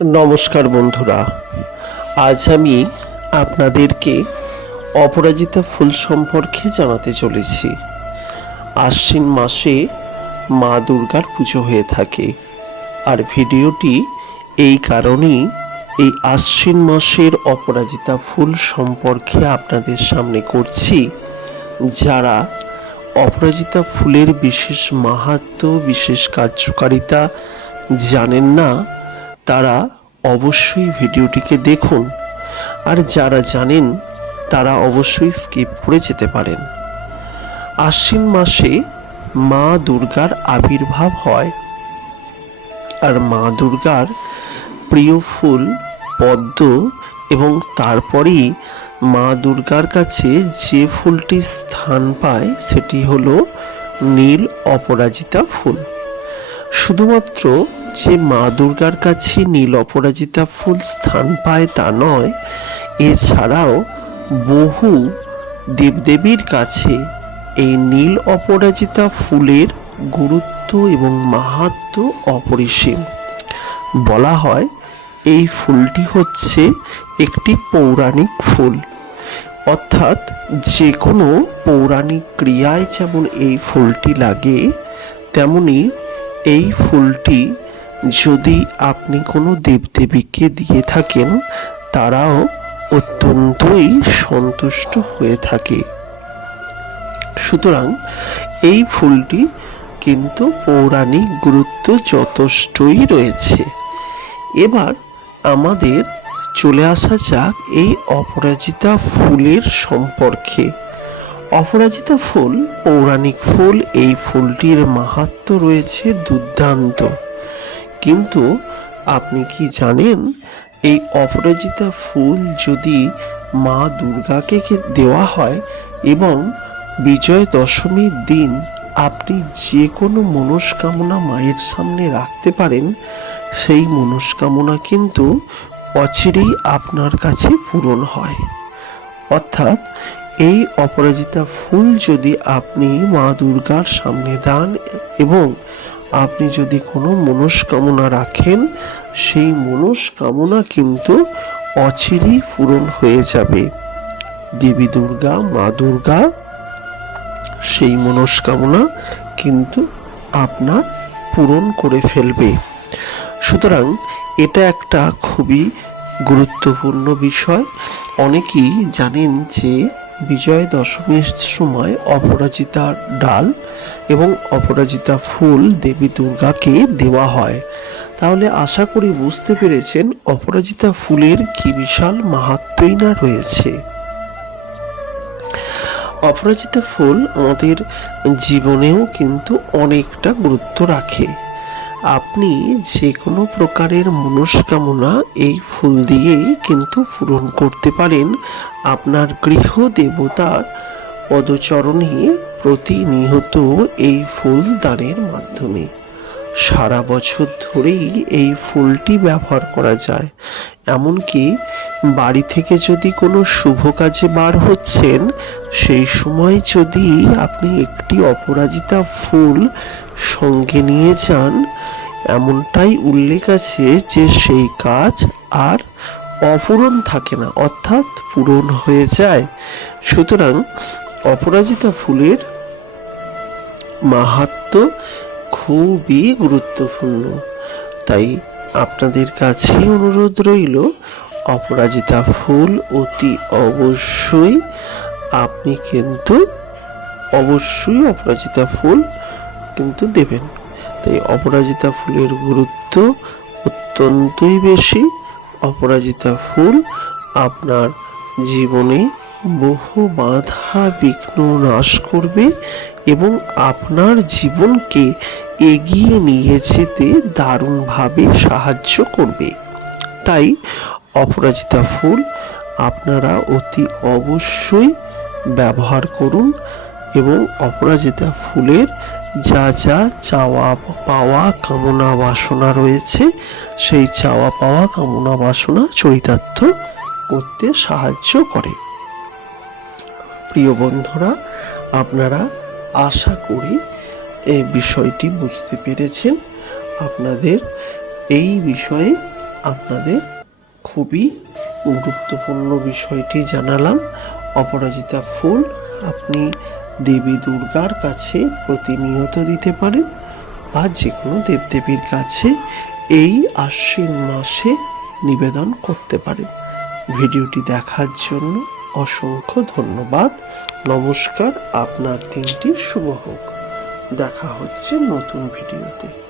নমস্কার বন্ধুরা, আজ আমি আপনাদেরকে অপরাজিতা ফুল সম্পর্কে জানাতে চলেছি। আশ্বিন মাসে মা দুর্গার পুজো হয়ে থাকে আর ভিডিওটি এই কারণেই এই আশ্বিন মাসের অপরাজিতা ফুল সম্পর্কে আপনাদের সামনে করছি। যারা অপরাজিতা ফুলের বিশেষ মাহাত্ম, বিশেষ কার্যকারিতা জানেন না তারা অবশ্যই ভিডিওটিকে দেখুন। আর যারা জানেন, তারা অবশ্যই স্কিপ করে যেতে পারেন। আশ্বিন মাসে মা দুর্গার আবির্ভাব হয়। আর মা দুর্গার প্রিয় ফুল, পদ্ম এবং তারপরেই মা দুর্গার কাছে যে ফুলটি স্থান পায়, সেটি হলো নীল অপরাজিতা ফুল। শুধুমাত্র যে মা দুর্গার কাছে নীল অপরাজিতা ফুল স্থান পায় তা নয়, এছাড়াও বহু দেবদেবীর কাছে এই নীল অপরাজিতা ফুলের গুরুত্ব এবং মাহাত্ম অপরিসীম। বলা হয়, এই ফুলটি হচ্ছে একটি পৌরাণিক ফুল। অর্থাৎ যে কোনো পৌরাণিক ক্রিয়ায় যেমন এই ফুলটি লাগে, তেমনি এই ফুলটি যদি আপনি কোনো দেবদেবীকে দিয়ে থাকেন, তারাও অত্যন্তই সন্তুষ্ট হয়ে থাকে। সুতরাং এই ফুলটি কিন্তু পৌরাণিক গুরুত্ব যথেষ্টই রয়েছে। এবার আমাদের চলে আসা যাক এই অপরাজিতা ফুলের সম্পর্কে। অপরাজিতা ফুল, পৌরাণিক ফুল, এই ফুলটির মাহাত্ম রয়েছে দুর্দান্ত। কিন্তু আপনি কি জানেন, এই অপরাজিতা ফুল যদি মা দুর্গাকে দেওয়া হয় এবং বিজয় দশমীর দিন আপনি যে কোনো মনস্কামনা মায়ের সামনে রাখতে পারেন, সেই মনস্কামনা কিন্তু অচিরেই আপনার কাছে পূরণ হয়। অর্থাৎ এই অপরাজিতা ফুল যদি আপনি মা দুর্গার সামনে দান এবং আপনি যদি কোনো মনস্কামনা রাখেন, সেই মনস্কামনা কিন্তু অচিরেই পূরণ হয়ে যাবে। দেবী দুর্গা, মা দুর্গা, সেই মনস্কামনা কিন্তু আপনার পূরণ করে ফেলবে। সুতরাং এটা একটা খুবই গুরুত্বপূর্ণ বিষয়। অনেকেই জানেন যে বিজয় দশমীর সময় অপরাজিতা ডাল এবং অপরাজিতা ফুল দেবী দুর্গাকে দেওয়া হয়। তাহলে আশা করি বুঝতে পেরেছেন অপরাজিতা ফুলের কি বিশাল মাহাত্মই না রয়েছে। অপরাজিতা ফুল আমাদের জীবনেও কিন্তু অনেকটা গুরুত্ব রাখে। আপনি যে কোনো প্রকারের মনস্কামনা এই ফুল দিয়েই কিন্তু পূরণ করতে পারেন। আপনার গৃহ দেবতার পদচরণে প্রতিনিয়ত এই ফুল দানের মাধ্যমে। সারা বছর ধরেই এই ফুলটি ব্যবহার করা যায়। এমনকি বাড়ি থেকে যদি কোনো শুভ কাজে বার হচ্ছেন, সেই সময় যদি আপনি একটি অপরাজিতা ফুল সঙ্গে নিয়ে যান, এমনটাই উল্লেখ আছে যে সেই কাজ আর অপূরণ থাকে না, অর্থাৎ পূরণ হয়ে যায়। সুতরাং অপরাজিতা ফুলের মাহাত্ম খুবই গুরুত্বপূর্ণ। তাই আপনাদের কাছে অনুরোধ রইল, অপরাজিতা ফুল অতি অবশ্যই, আপনি কিন্তু অবশ্যই অপরাজিতা ফুল কিন্তু দেবেন। তাই অপরাজিতা ফুলের গুরুত্ব অত্যন্তই বেশি। অপরাজিতা ফুল, আপনার জীবনে বহু বাধা, বিঘ্ন নাশ করবে এবং আপনার জীবনকে এগিয়ে নিয়ে যেতে দারুণভাবে সাহায্য করবে। তাই, অপরাজিতা ফুল, আপনারা অতি অবশ্যই ব্যবহার করুন এবং অপরাজিতা ফুলের যা যা চাওয়া পাওয়া কামনা বাসনা রয়েছে, সেই চাওয়া পাওয়া কামনা বাসনা চরিতার্থ করতে সাহায্য করে। প্রিয় বন্ধুরা, আপনারা আশা করি এই বিষয়টি বুঝতে পেরেছেন। আপনাদের এই বিষয়ে আপনাদের খুবই গুরুত্বপূর্ণ বিষয়টি জানালাম। অপরাজিতা ফুল, আপনি দেবী দুর্গার কাছে প্রতিনিয়ত দিতে পারেন বা যে কোনো দেবদেবীর কাছে এই আশ্বিন মাসে নিবেদন করতে পারেন। ভিডিওটি দেখার জন্য অসংখ্য ধন্যবাদ। নমস্কার, আপনার দিনটি শুভ হোক। দেখা হচ্ছে নতুন ভিডিওতে।